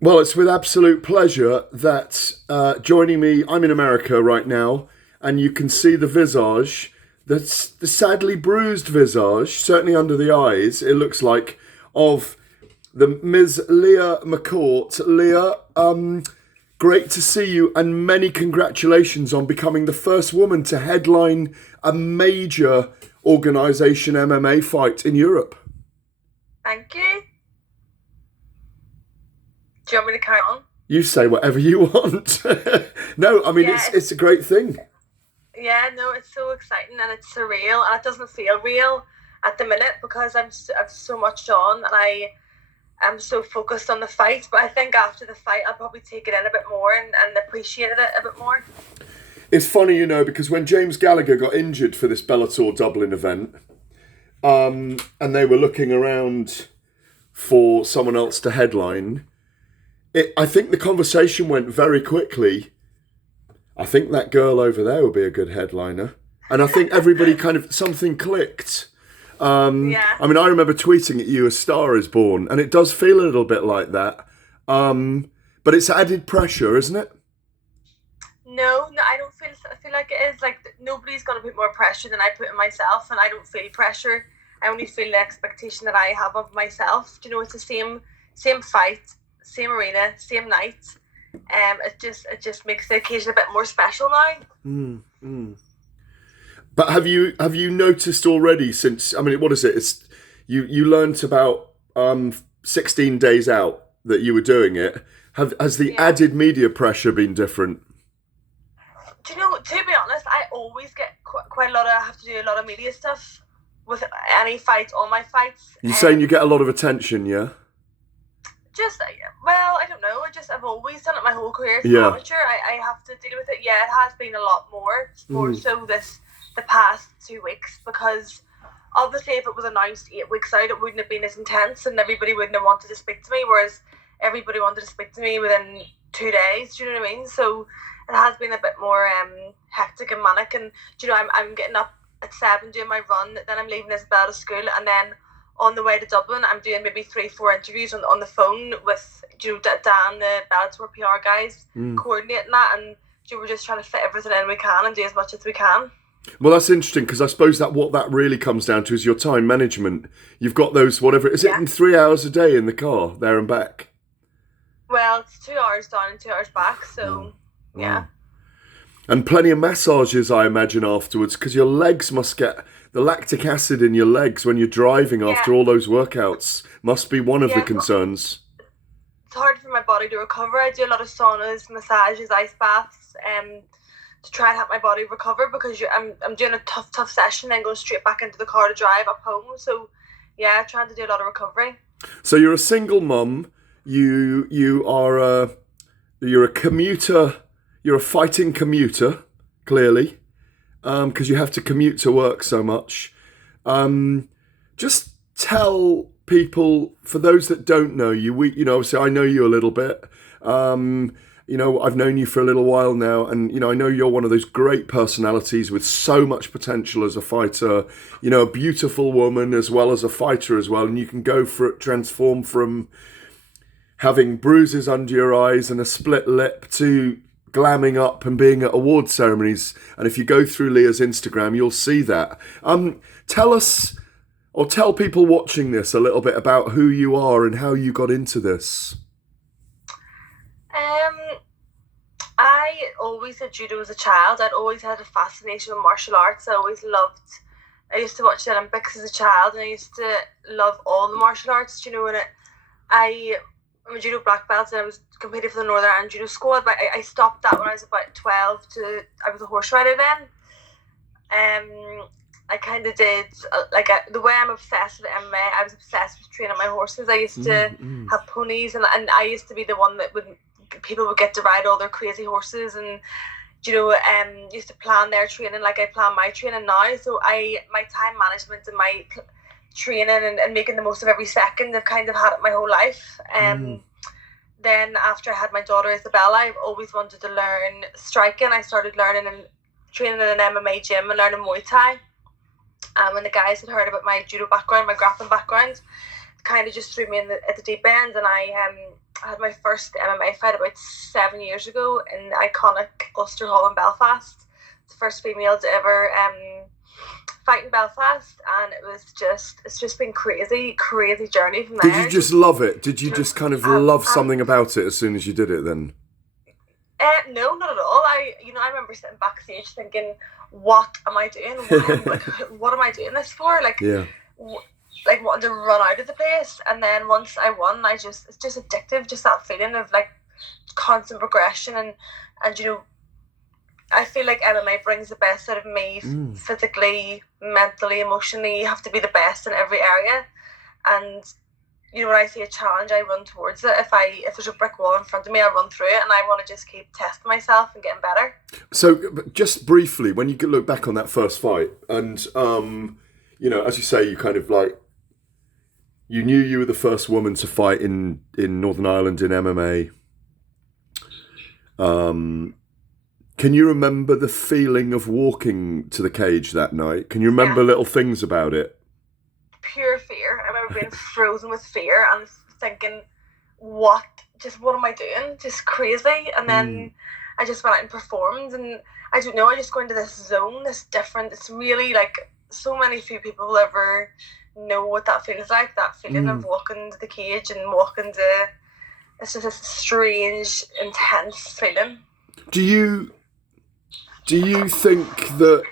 Well, it's with absolute pleasure that joining me, I'm in America right now, and you can see the visage, that's the sadly bruised visage, certainly under the eyes, it looks like, of the Ms. Leah McCourt. Leah, great to see you, and many congratulations on becoming the first woman to headline a major organisation MMA fight in Europe. Thank you. Do you want me to carry on? You say whatever you want. No, I mean Yeah, it's a great thing. yeah, no, it's so exciting and it's surreal and it doesn't feel real at the minute because I've so much on and I am so focused on the fight. But I think after the fight, I'll probably take it in a bit more and appreciate it a bit more. It's funny, because when James Gallagher got injured for this Bellator Dublin event, and they were looking around for someone else to headline, I think the conversation went very quickly. I think that girl over there would be a good headliner. And I think everybody kind of, something clicked. Yeah. I mean, I remember tweeting at you, "A Star Is Born," and it does feel a little bit like that. But it's added pressure, isn't it? No, no, I don't feel. I feel like it is like nobody's gonna put more pressure than I put in myself, and I don't feel pressure. I only feel the expectation that I have of myself. You know, it's the same fight, same arena, same night. It just makes the occasion a bit more special now. Mm, mm. But have you noticed already since? I mean, what is it? It's you learnt about 16 days out that you were doing it. Has the Yeah. added media pressure been different? Do you know? To be honest, I always get quite a lot of. I have to do a lot of media stuff with any fight, all my fights. You're saying you get a lot of attention, yeah? Just well, I don't know. I've always done it my whole career from Yeah. amateur. I have to deal with it. Yeah, it has been a lot more Mm. so the past 2 weeks because obviously if it was announced 8 weeks out, it wouldn't have been as intense and everybody wouldn't have wanted to speak to me. Whereas everybody wanted to speak to me within 2 days. Do you know what I mean? So it has been a bit more hectic and manic. And do you know, I'm getting up at 7 doing my run. Then I'm leaving Isabella to school, and then on the way to Dublin, I'm doing maybe 3, 4 interviews on the phone with Dan, the Bellator PR guys, Mm. coordinating that, and we're just trying to fit everything in we can and do as much as we can. Well, that's interesting because I suppose that what that really comes down to is your time management. You've got those whatever is it Yeah. in 3 hours a day in the car there and back. Well, it's 2 hours down and 2 hours back, Wow. so yeah. Wow. And plenty of massages, I imagine, afterwards, because your legs must get the lactic acid in your legs when you're driving Yeah, after all those workouts. Must be one of the yeah, concerns. it's hard for my body to recover. I do a lot of saunas, massages, ice baths, to try and help my body recover because I'm doing a tough session and going straight back into the car to drive up home. So yeah, trying to do a lot of recovery. So you're a single mum. You are you're a commuter. You're a fighting commuter, clearly, because you have to commute to work so much. Um, just tell people, for those that don't know you, obviously I know you a little bit. Um, I've known you for a little while now, and I know you're one of those great personalities with so much potential as a fighter. A beautiful woman as well as a fighter as well, and you can go for it, transform from having bruises under your eyes and a split lip to glamming up and being at award ceremonies. And if you go through Leah's Instagram, you'll see that. Tell us, or tell people watching this a little bit about who you are and how you got into this. Um, I always did judo as a child. I'd always had a fascination with martial arts. I used to watch the Olympics as a child, and I used to love all the martial arts. And I'm a judo black belt, and I was competing for the Northern Ireland judo squad. But I stopped that when I was about 12. I was a horse rider then. I kind of did the way I'm obsessed with MMA. I was obsessed with training my horses. I used to Mm-hmm. have ponies, and I used to be the one that people would get to ride all their crazy horses, and used to plan their training like I plan my training now. So my time management and my training and making the most of every second, I've kind of had it my whole life. Mm. Then after I had my daughter Isabella, I've always wanted to learn striking. I started learning and training in an MMA gym and learning Muay Thai. When the guys had heard about my judo background, my grappling background, kind of just threw me at the deep end, and I had my first MMA fight about 7 years ago in the iconic Ulster Hall in Belfast. It's the first female to ever fight in Belfast, and it's just been crazy journey from there. Did you just love it? Did you just kind of love something about it as soon as you did it then? No, not at all. I remember sitting backstage thinking, what am I doing? What am I doing this for? Like wanting to run out of the place. And then once I won, it's just addictive, just that feeling of like constant progression and I feel like MMA brings the best out of me physically, mentally, emotionally. You have to be the best in every area. And when I see a challenge, I run towards it. If there's a brick wall in front of me, I run through it, and I want to just keep testing myself and getting better. So, just briefly, when you look back on that first fight, and as you say, you kind of like, you knew you were the first woman to fight in Northern Ireland in MMA. Can you remember the feeling of walking to the cage that night? Can you remember little things about it? Pure fear. I remember being frozen with fear and thinking, what am I doing? Just crazy. And then I just went out and performed, and I don't know, I just go into this zone, it's really like, so many few people will ever know what that feels like, that feeling of walking to the cage and it's just a strange, intense feeling. Do you think that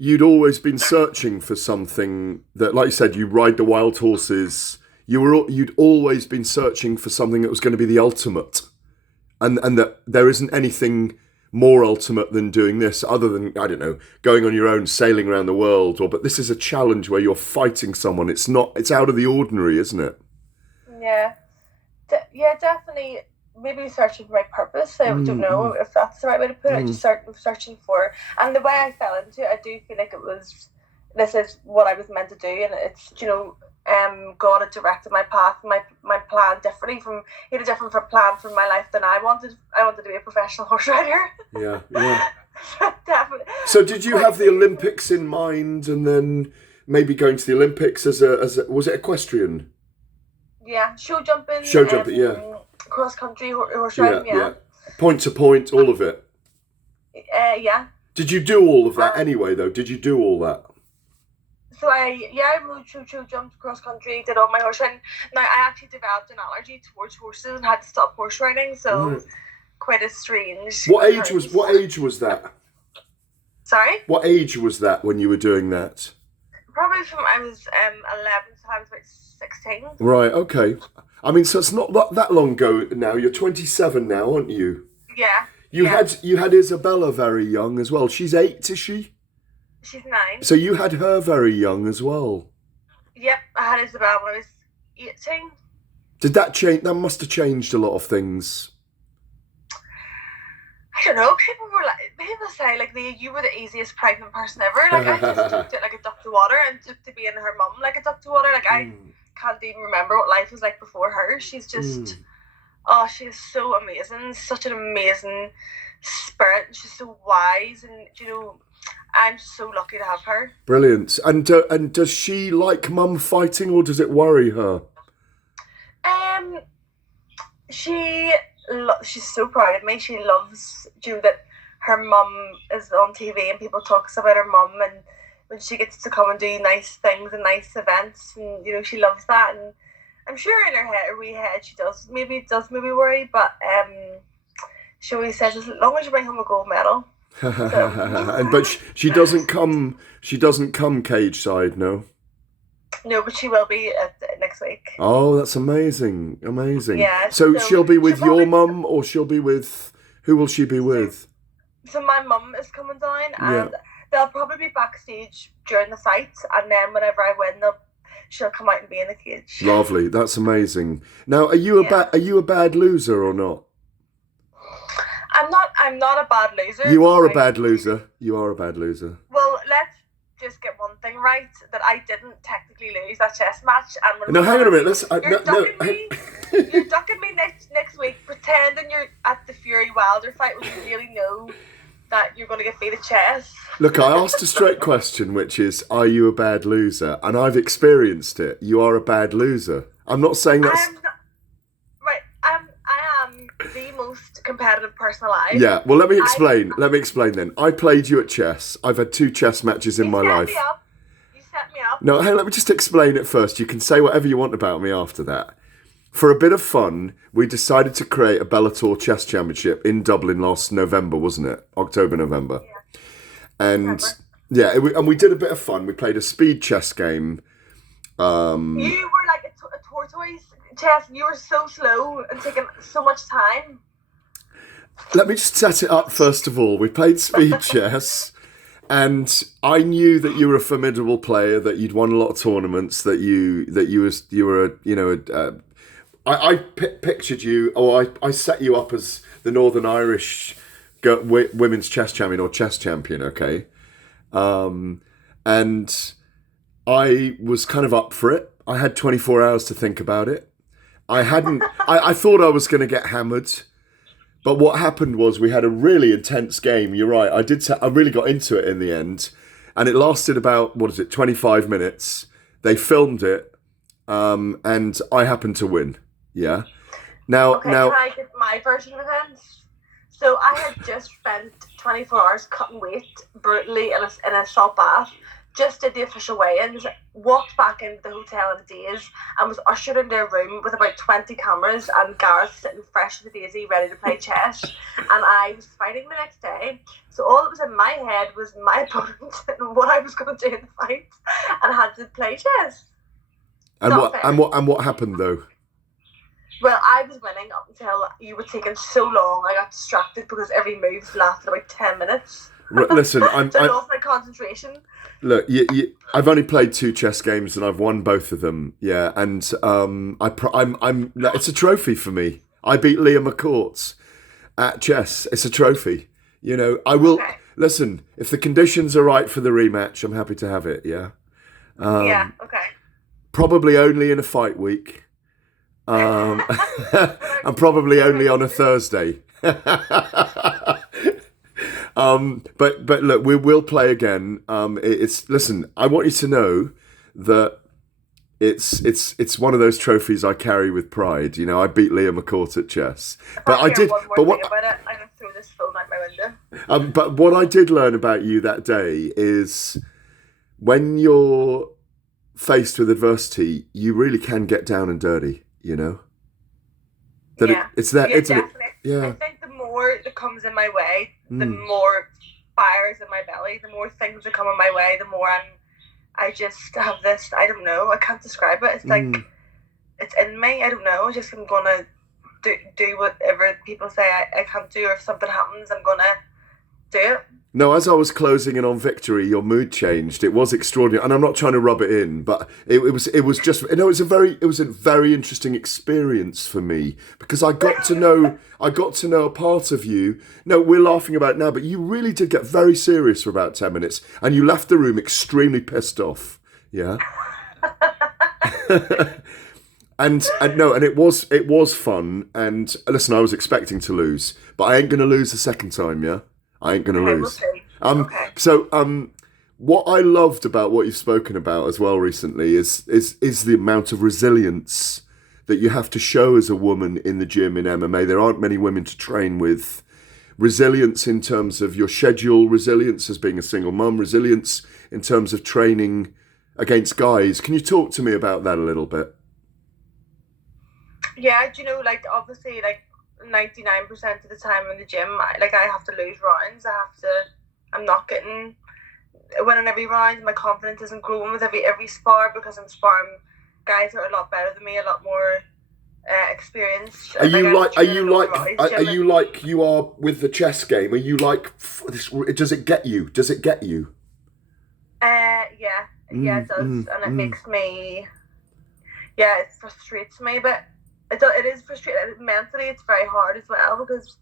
you'd always been searching for something that, like you said, you ride the wild horses, you'd always been searching for something that was going to be the ultimate, and that there isn't anything more ultimate than doing this, other than, I don't know, going on your own, sailing around the world, but this is a challenge where you're fighting someone. It's out of the ordinary, isn't it? Yeah. Definitely. Maybe searching for my purpose. I don't know if that's the right way to put it. Just searching for, and the way I fell into it, I do feel like this is what I was meant to do, and it's God had directed my path, my plan differently from, he had a different plan for my life than I wanted. I wanted to be a professional horse rider. Yeah. Definitely. So did you have the Olympics in mind, and then maybe going to the Olympics as a was it equestrian? Yeah, show jumping. Cross country horse riding, yeah. Point to point, all of it. Yeah. Did you do all of that anyway, though? Did you do all that? So I rode, show jumped, cross country, did all my horse riding. Now I actually developed an allergy towards horses and had to stop horse riding, so quite a strange. What age was that? Sorry? What age was that when you were doing that? Probably from I was 11, so I was about 16. Right. Okay. I mean, so it's not that long ago now. You're 27 now, aren't you? Yeah. You had Isabella very young as well. She's 8, is she? She's 9. So you had her very young as well. Yep, I had Isabella when I was 18. Did that change? That must have changed a lot of things. I don't know. People say like, Leah, you were the easiest pregnant person ever. Like I just took it like a duck to water, and took to being her mum like a duck to water. Like I can't even remember what life was like before her. She's just, she is so amazing. Such an amazing spirit. She's so wise, and I'm so lucky to have her. Brilliant. And does she like mum fighting, or does it worry her? She's so proud of me. She loves that her mum is on TV and people talk about her mum, and when she gets to come and do nice things and nice events, and she loves that. And I'm sure in her wee head she does maybe worry, but she always says, as long as you bring home a gold medal. So. But she doesn't come cage side, no. No, but she will be next week. Oh, that's amazing. Yeah. So she'll be with your mum, or she'll be with, who will she be with? So my mum is coming down, and they'll probably be backstage during the fight, and then whenever I win, she'll come out and be in the cage. Lovely. That's amazing. Now, are you a bad loser or not? I'm not a bad loser. You are a bad loser. Well, let's just get one thing right, that I didn't technically lose that chess match. And no, hang on a minute. You're ducking me next week, pretending you're at the Fury Wilder fight when you really know that you're going to get beat at chess. Look, I asked a straight question, which is, are you a bad loser? And I've experienced it. You are a bad loser. I'm not saying that's... I'm most competitive person alive. Yeah, well, let me explain. Let me explain then. I played you at chess. I've had 2 chess matches in my life. You set me up. No, hey, let me just explain it first. You can say whatever you want about me after that. For a bit of fun, we decided to create a Bellator chess championship in Dublin last November, wasn't it? October, November. Yeah. And yeah, and we did a bit of fun. We played a speed chess game. You were like a tortoise chess. You were so slow and taking so much time. Let me just set it up first of all. We played speed chess, and I knew that you were a formidable player, that you'd won a lot of tournaments, that you were I pictured you, or I set you up as the Northern Irish women's chess champion or chess champion, okay? And I was kind of up for it. I had 24 hours to think about it. I thought I was going to get hammered. But what happened was we had a really intense game. You're right. I really got into it in the end. And it lasted about, 25 minutes. They filmed it. And I happened to win. Yeah. Now, can I give my version of events? So I had just spent 24 hours cutting weight brutally in a salt bath. Just did the official weigh-in, just walked back into the hotel in a daze and was ushered into a room with about 20 cameras and Gareth sitting fresh as a daisy ready to play chess. And I was fighting the next day. So all that was in my head was my opponent and what I was going to do in the fight, and I had to play chess. And what happened though? Well, I was winning up until you were taking so long. I got distracted because every move lasted about 10 minutes. Listen, so I lost my concentration. Look, I've only played 2 chess games and I've won both of them. Yeah, and it's a trophy for me. I beat Leah McCourt at chess. It's a trophy. You know, I will listen. If the conditions are right for the rematch, I'm happy to have it. Yeah. Yeah. Okay. Probably only in a fight week. And probably only on a Thursday. But look, we will play again. Listen, I want you to know that it's one of those trophies I carry with pride. You know, I beat Leah McCourt at chess. But I did. But what? About it, I'm gonna throw this phone out my window. But what I did learn about you that day is when you're faced with adversity, you really can get down and dirty. You know. It's that, isn't it? Yeah. I think the more that comes in my way, the more fires in my belly, the more things that come in my way, the more I just have this, I don't know, I can't describe it. It's like, it's in me, I don't know, I'm gonna do whatever people say I can't do, or if something happens, I'm gonna do it. No, as I was closing in on victory, your mood changed. It was extraordinary, and I'm not trying to rub it in, but it was just, you know, it was a very interesting experience for me, because I got to know a part of you. No, we're laughing about it now, but you really did get very serious for about 10 minutes, and you left the room extremely pissed off. Yeah. And it was fun. And listen, I was expecting to lose, but I ain't gonna lose the second time. Yeah. I ain't gonna lose. We'll So what I loved about what you've spoken about as well recently is the amount of resilience that you have to show as a woman in the gym in MMA. There aren't many women to train with. Resilience in terms of your schedule, resilience as being a single mum, resilience in terms of training against guys. Can you talk to me about that a little bit? Yeah, do you know, like, obviously, like, 99% of the time in the gym, I have to lose rounds. I'm not winning every round. My confidence isn't growing with every spar, because I'm sparring guys who are a lot better than me, a lot more experienced. Are you like you are with the chess game? Are you like, does it get you? Yeah, it does, and it makes me. Yeah, it frustrates me, but it is frustrating. Mentally, it's very hard as well, because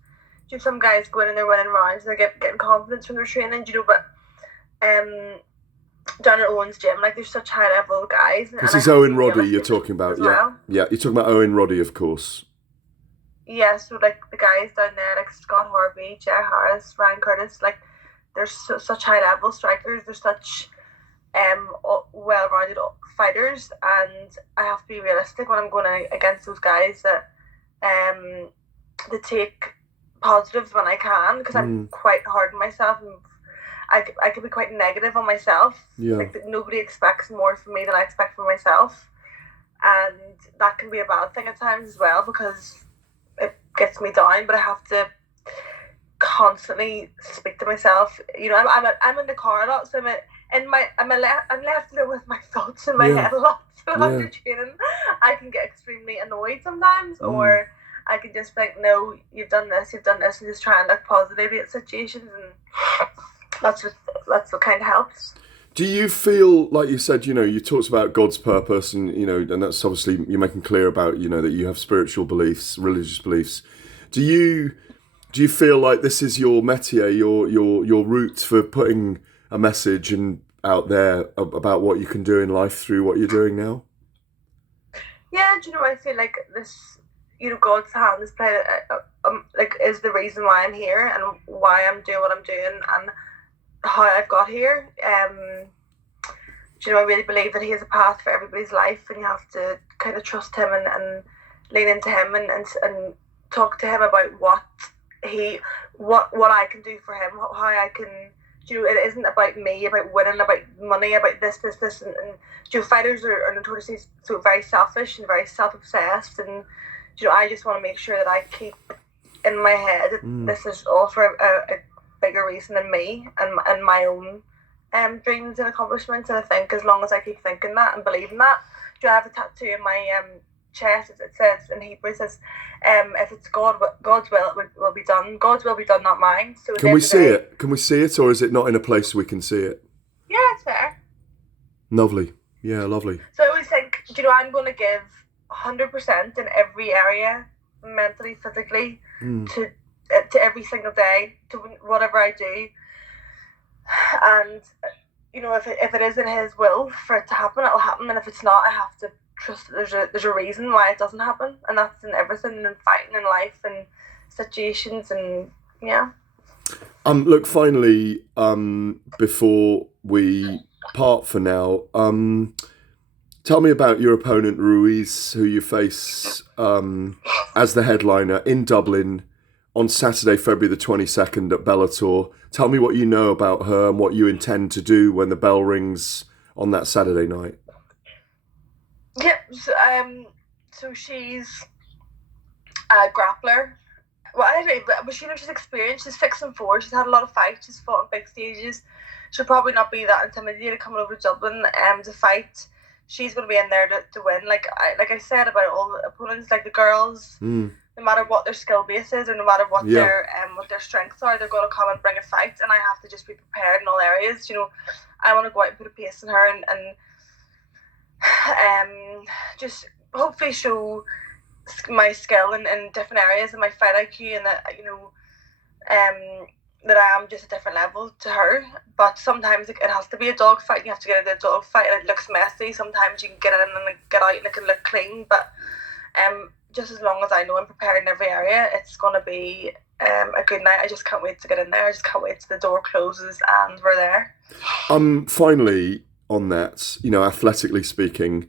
some guys go in and they're winning rounds, and they're getting confidence from their training, you know. But down at Owen's gym, like, there's such high level guys. This is Owen Roddy you're talking about, yeah. Well. Yeah, you're talking about Owen Roddy, of course. Yeah, so like the guys down there, like Scott Harvey, Jay Harris, Ryan Curtis, like, they're such high level strikers. They're such well-rounded fighters, and I have to be realistic when I'm going against those guys, that they take positive when I can, because I'm quite hard on myself, and I can be quite negative on myself. Yeah. Like, that nobody expects more from me than I expect from myself, and that can be a bad thing at times as well, because it gets me down. But I have to constantly speak to myself. You know, I'm in the car a lot, so I'm left there with my thoughts in my head a lot. So after training, I can get extremely annoyed sometimes, or I can just think, no, you've done this, and just try and look positively at situations, and that's what kind of helps. Do you feel, like you said, you know, you talked about God's purpose, and you know, and that's obviously you're making clear about, you know, that you have spiritual beliefs, religious beliefs. Do you feel like this is your métier, your route for putting a message and out there about what you can do in life through what you're doing now? Yeah, do you know, I feel like this, you know, God's hand is played, is the reason why I'm here and why I'm doing what I'm doing and how I've got here. Do you know, I really believe that He has a path for everybody's life, and you have to kind of trust Him and lean into Him and talk to Him about what I can do for Him, how I can. You know, it isn't about me, about winning, about money, about this, and you know, fighters are notoriously so very selfish and very self-obsessed, and you know, I just want to make sure that I keep in my head that this is all for a bigger reason than me and my own dreams and accomplishments. And I think as long as I keep thinking that and believing that, do you have a tattoo in my chest? It says in Hebrew, it says, if it's God's will, it will be done. God's will be done, not mine. So can we see it? Can we see it, or is it not in a place we can see it? Yeah, it's fair. Lovely. Yeah, lovely. So I always think, you know, I'm going to give 100% in every area, mentally, physically, to every single day, to whatever I do. And you know, if it is in His will for it to happen, it'll happen. And if it's not, I have to trust that there's a reason why it doesn't happen, and that's in everything, in fighting, in life, and situations, and yeah. Look, finally, before we part for now, tell me about your opponent Ruiz, who you face as the headliner in Dublin on Saturday, February the 22nd at Bellator. Tell me what you know about her and what you intend to do when the bell rings on that Saturday night. Yep. So she's a grappler. Well, anyway, but she's experienced. She's 6-4. She's had a lot of fights. She's fought on big stages. She'll probably not be that intimidated coming over to Dublin to fight. She's going to be in there to win. Like I said about all the opponents, like the girls, no matter what their skill base is, or no matter what their strengths are, they're going to come and bring a fight, and I have to just be prepared in all areas. You know, I want to go out and put a pace in her, and just hopefully show my skill in different areas and my fight IQ, and that, you know, that I am just a different level to her. But sometimes it has to be a dog fight. You have to get into a dog fight, and it looks messy. Sometimes you can get in and get out, and it can look clean. But just as long as I know I'm prepared in every area, it's going to be a good night. I just can't wait to get in there. I just can't wait till the door closes and we're there. Finally, on that, you know, athletically speaking,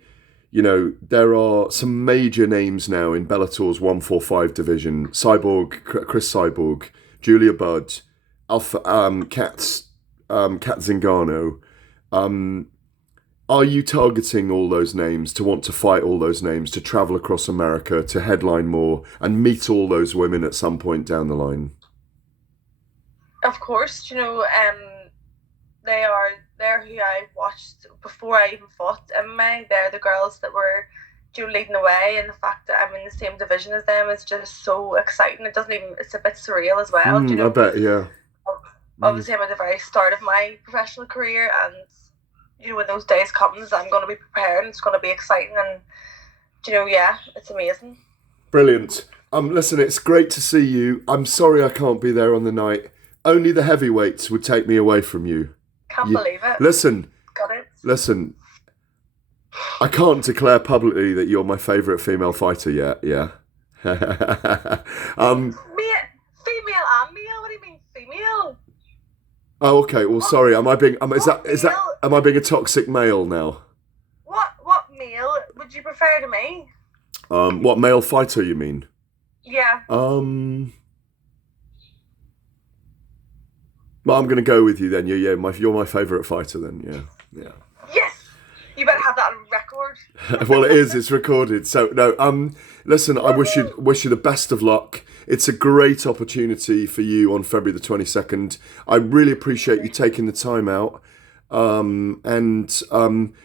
you know, there are some major names now in Bellator's 145 division. Chris Cyborg, Julia Budd, Kat Zingano. Are you targeting all those names, to want to fight all those names, to travel across America, to headline more, and meet all those women at some point down the line? Of course, you know, they're who I watched before I even fought MMA. They're the girls that were leading the way, and the fact that I'm in the same division as them is just so exciting. It's a bit surreal as well. You know? I bet, yeah. Obviously, I'm at the very start of my professional career, and you know, when those days comes, I'm going to be prepared, and it's going to be exciting, and you know, yeah, it's amazing. Brilliant. Listen, it's great to see you. I'm sorry I can't be there on the night. Only the heavyweights would take me away from you. Can't believe it. Listen. Got it. Listen. I can't declare publicly that you're my favourite female fighter yet. Yeah. Female and male? What do you mean female? Oh, okay. Well, sorry. Am I being am I being a toxic male now? What male would you prefer to me? What male fighter you mean? Yeah. Well, I'm going to go with you then. You're my favourite fighter then. Yeah. Yes! You better have that on record. Well, it is. It's recorded. So no. Listen, I wish you the best of luck. It's a great opportunity for you on February the 22nd. I really appreciate you taking the time out. And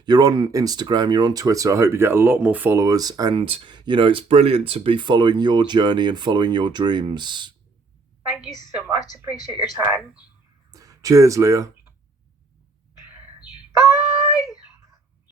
you're on Instagram, you're on Twitter. I hope you get a lot more followers. And it's brilliant to be following your journey and following your dreams. Thank you so much. Appreciate your time. Cheers, Leah.